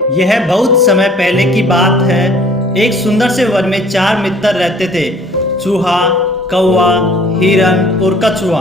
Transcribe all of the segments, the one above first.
यह बहुत समय पहले की बात है। एक सुंदर से वन में चार मित्र रहते थे। चूहा, कौवा, हिरन और कछुआ।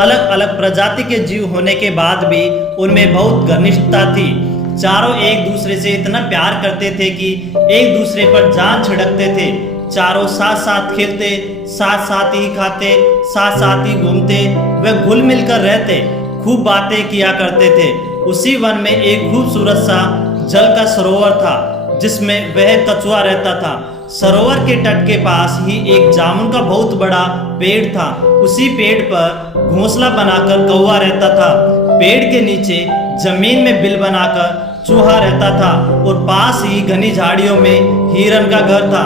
अलग अलग प्रजाति के जीव होने के बाद भी उनमें बहुत घनिष्ठता थी। चारों एक दूसरे से इतना प्यार करते थे कि एक दूसरे पर जान छिड़कते थे। चारों साथ साथ खेलते, साथ साथ ही खाते, साथ साथ ही घूमते, वे घुल मिलकर रहते, खूब बातें किया करते थे। उसी वन में एक खूबसूरत सा जल का सरोवर था जिसमें वह कछुआ रहता था। सरोवर के तट के पास ही एक जामुन का बहुत बड़ा पेड़ था। उसी पेड़ पर घोंसला बनाकर कौवा रहता था। पेड़ के नीचे जमीन में बिल बनाकर चूहा रहता था और पास ही घनी झाड़ियों में हिरन का घर था।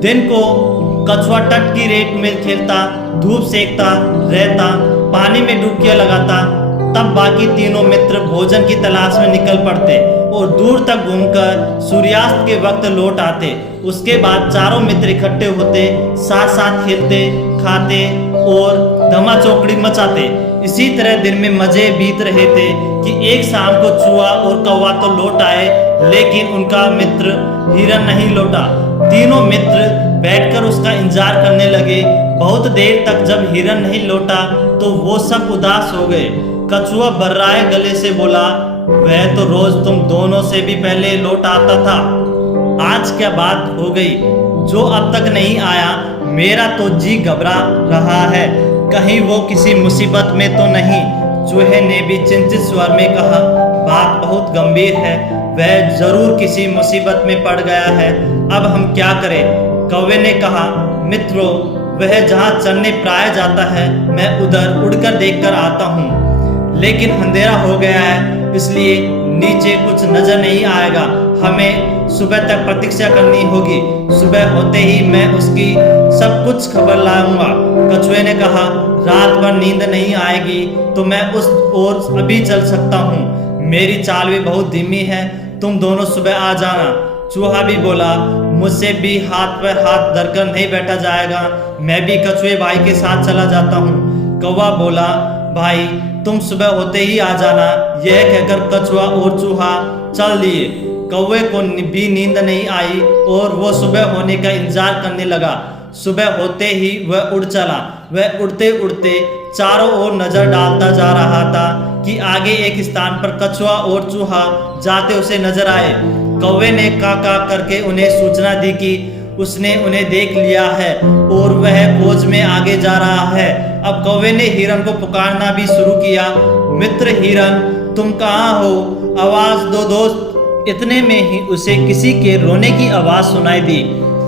दिन को कछुआ तट की रेत में खेलता, धूप सेकता रहता, पानी में डुबकियां लगाता। तब बाकी तीनों मित्र भोजन की तलाश में निकल पड़ते और दूर तक घूमकर सूर्यास्त के वक्त लौट आते। उसके बाद चारों मित्र इकट्ठे होते, साथ साथ खेलते, खाते और धमा चौकड़ी मचाते। इसी तरह दिन में मजे बीत रहे थे कि एक शाम को चूहा और कौवा तो लौट आए, लेकिन उनका मित्र हिरन नहीं लौटा। तीनों मित्र बैठकर उसका इंतजार करने लगे। बहुत देर तक जब हिरन नहीं लौटा तो वो सब उदास हो गए। कछुआ बर्राए गले से बोला, वह तो रोज तुम दोनों से भी पहले लौट आता था, आज क्या बात हो गई जो अब तक नहीं आया? मेरा तो जी घबरा रहा है, कहीं वो किसी मुसीबत में तो नहीं? चूहे ने भी चिंतित स्वर में कहा, बात बहुत गंभीर है, वह जरूर किसी मुसीबत में पड़ गया है, अब हम क्या करें? कौवे ने कहा, मित्रों, वह जहाँ चरने प्राय जाता है मैं उधर उड़कर देखकर आता हूँ, लेकिन अंधेरा हो गया है इसलिए नीचे कुछ नजर नहीं आएगा। हमें सुबह तक प्रतीक्षा करनी होगी। सुबह होते ही मैं उसकी सब कुछ खबर लाऊंगा। कछुए ने कहा, रात भर नींद नहीं आएगी तो मैं उस ओर अभी चल सकता हूँ, मेरी चाल भी बहुत धीमी है, तुम दोनों सुबह आ जाना। चूहा भी बोला, मुझसे भी हाथ पर हाथ धरकर नहीं बैठा जाएगा, मैं भी कछुए भाई के साथ चला जाता हूँ। कौवा बोला, भाई तुम सुबह होते ही आ जाना। यह कहकर कछुआ और चूहा चल दिए। कौवे को भी नींद नहीं आई और वो सुबह होने का इंतजार करने लगा। सुबह होते ही वह उड़ चला। वह उड़ते उड़ते चारों ओर नजर डालता जा रहा था कि आगे एक स्थान पर कछुआ और चूहा जाते उसे नजर आए। कौवे ने का करके उन्हें सूचना दी कि उसने उन्हें देख लिया है और वह खोज में आगे जा रहा है। अब कौवे ने हिरन को पुकारना भी शुरू किया, मित्र हिरन, तुम कहाँ हो? आवाज दो दोस्त। इतने में ही उसे किसी के रोने की आवाज सुनाई दी।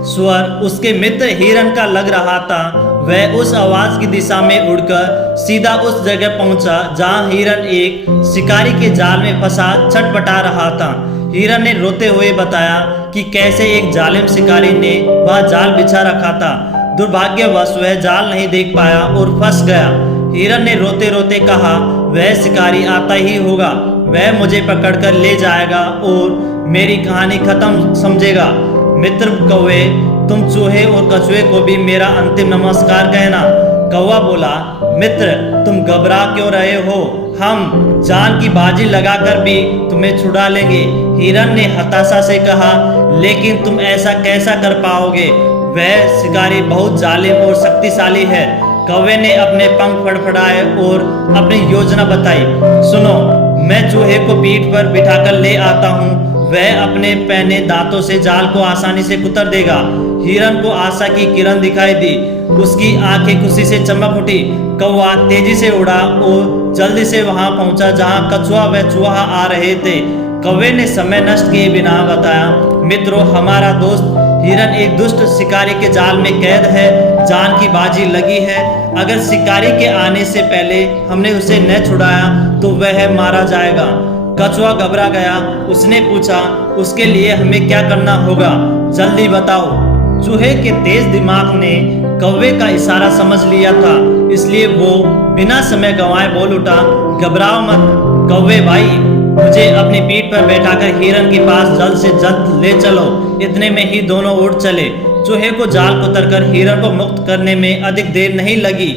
स्वर उसके मित्र हिरन का लग रहा था। वह उस आवाज की दिशा में उड़कर सीधा उस जगह पहुंचा जहां हिरन एक शिकारी के जाल में फंसा छटपटा रहा था। हिरन ने रोते हुए बताया कि कैसे एक जालिम शिकारी ने वह जाल बिछा रखा था। दुर्भाग्यवश वह जाल नहीं देख पाया और फंस गया। हिरन ने रोते रोते कहा, वह शिकारी आता ही होगा, वह मुझे पकड़कर ले जाएगा और मेरी कहानी खत्म समझेगा। मित्र कौवे, तुम चूहे और कछुए को भी मेरा अंतिम नमस्कार कहना। कौवा बोला, मित्र तुम घबरा क्यों रहे हो? हम जान की बाजी लगाकर भी तुम्हें छुड़ा लेंगे। हिरन ने हताशा से कहा, लेकिन तुम ऐसा कैसा कर पाओगे? वह शिकारी बहुत जालिम और शक्तिशाली है। कौवे ने अपने पंख फड़फड़ाए और अपनी योजना बताई। सुनो, मैं चूहे को पीठ पर बिठाकर ले आता हूँ, वह अपने पहने दांतों से जाल को आसानी से कुतर देगा। हिरन को आशा की किरण दिखाई दी। उसकी आंखें खुशी से चमक उठी। कौवा तेजी से उड़ा और जल्दी से वहां पहुंचा जहां कछुआ व चूहा आ रहे थे। कौवे ने समय नष्ट किए बिना बताया, मित्रों, हमारा दोस्त हिरन एक दुष्ट शिकारी के जाल में कैद है, जान की बाजी लगी है। अगर शिकारी के आने से पहले हमने उसे न छुड़ाया तो वह मारा जाएगा। कछुआ घबरा गया। उसने पूछा, उसके लिए हमें क्या करना होगा? जल्दी बताओ। चूहे के तेज दिमाग ने कौवे का इशारा समझ लिया था, इसलिए वो बिना समय गंवाए बोल उठा, घबराओ मत कौवे भाई, मुझे अपनी पीठ पर बैठाकर हिरन के पास जल्द से जल्द ले चलो। इतने में ही दोनों उड़ चले। चूहे को जाल कुतर कर हिरन को मुक्त करने में अधिक देर नहीं लगी।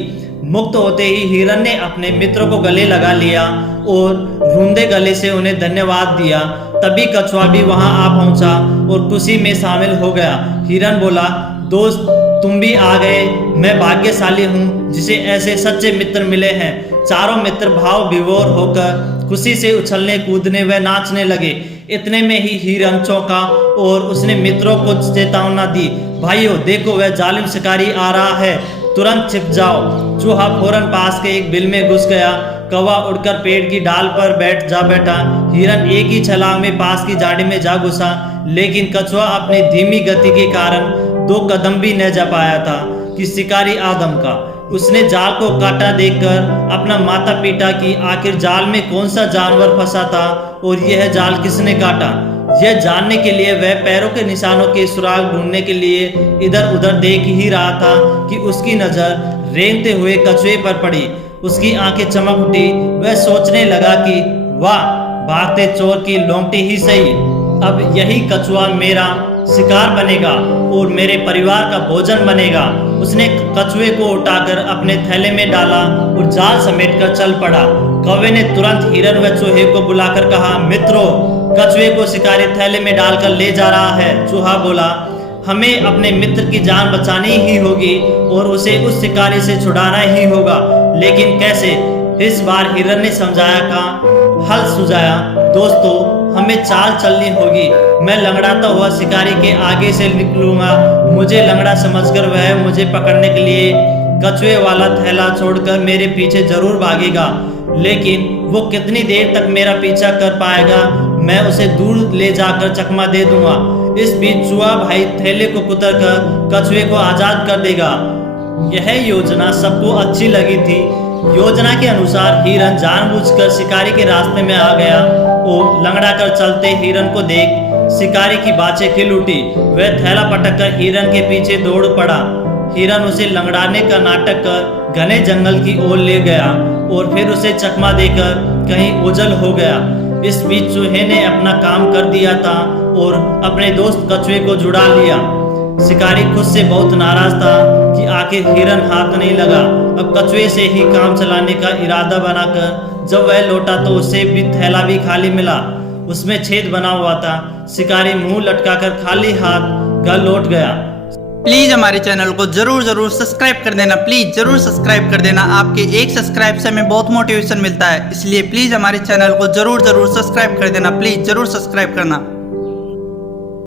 मुक्त होते ही हिरन ने अपने मित्रों को गले लगा लिया और रूंधे गले से उन्हें धन्यवाद दिया। तभी कछुआ भी वहां आ पहुंचा और खुशी में शामिल हो गया। हिरन बोला, दोस्त तुम भी आ गए, मैं भाग्यशाली हूँ जिसे ऐसे सच्चे मित्र मिले हैं। चारों मित्र भाव विभोर होकर खुशी से उछलने कूदने व नाचने लगे। इतने में ही हिरन चौंका और उसने मित्रों को चेतावनी दी, भाइयों देखो वह जालिम शिकारी आ रहा है, तुरंत छिप जाओ। चूहा फौरन पास के एक बिल में घुस गया। कौवा उड़कर पेड़ की डाल पर बैठा। हिरन एक ही छलांग में पास की झाड़ी में जा घुसा, लेकिन कछुआ अपनी धीमी गति के कारण 2 कदम भी न जा पाया था कि शिकारी आदम का। उसने जाल को काटा देखकर अपना माथा पीटा कि आखिर जाल में कौन सा जानवर फंसा था और यह जाल किसने काटा। यह जानने के लिए वह पैरों के निशानों के सुराग ढूंढने के लिए इधर उधर देख ही रहा था कि उसकी नजर रेंगते हुए कछुए पर पड़ी। उसकी आंखें चमक उठी। वह सोचने लगा कि वाह, भागते चोर की लौंगटी ही सही, अब यही कछुआ मेरा शिकार बनेगा और मेरे परिवार का भोजन बनेगा। उसने कछुए को उठाकर अपने थैले में डाला और जाल समेटकर चल पड़ा। कौवे ने तुरंत हिरन व चूहे को बुलाकर कहा, मित्रों कछुए को शिकारी थैले में डालकर ले जा रहा है। चूहा बोला, हमें अपने मित्र की जान बचानी ही होगी और उसे उस शिकारी से छुड़ाना ही होगा, लेकिन कैसे? इस बार हिरन ने समझाया का हल सुझाया, दोस्तों हमें चाल चलनी होगी। मैं लंगड़ाता हुआ शिकारी के आगे से निकलूंगा। मुझे लंगड़ा समझकर वह मुझे पकड़ने के लिए कछुए वाला थैला छोड़कर मेरे पीछे जरूर भागेगा, लेकिन वो कितनी देर तक मेरा पीछा कर पाएगा, मैं उसे दूर ले जाकर चकमा दे दूंगा। इस बीच चूहा भाई थैले को कुतरकर कछुए को आजाद कर देगा। यह योजना सबको अच्छी लगी थी। योजना के अनुसार हिरन जानबूझकर शिकारी के रास्ते में आ गया और लंगड़ा कर चलते हिरन को देख शिकारी की बाछें खिल उठी। वह थैला पटककर हिरन के पीछे दौड़ पड़ा। हिरन उसे लंगड़ाने का नाटक कर घने जंगल की ओर ले गया और फिर उसे चकमा देकर कहीं ओझल हो गया। इस बीच चूहे ने अपना काम कर दिया था और अपने दोस्त कछुए को जुड़ा लिया। शिकारी खुद से बहुत नाराज था कि आखिर हिरन हाथ नहीं लगा। अब कछुए से ही काम चलाने का इरादा बनाकर जब वह लौटा तो उसे भी थैला भी खाली मिला। उसमें छेद बना हुआ था। शिकारी मुंह लटकाकर खाली हाथ घर लौट गया। प्लीज हमारे चैनल को जरूर सब्सक्राइब कर देना। प्लीज जरूर सब्सक्राइब कर देना। आपके एक सब्सक्राइब से हमें बहुत मोटिवेशन मिलता है, इसलिए प्लीज हमारे चैनल को जरूर सब्सक्राइब कर देना। प्लीज जरूर सब्सक्राइब करना।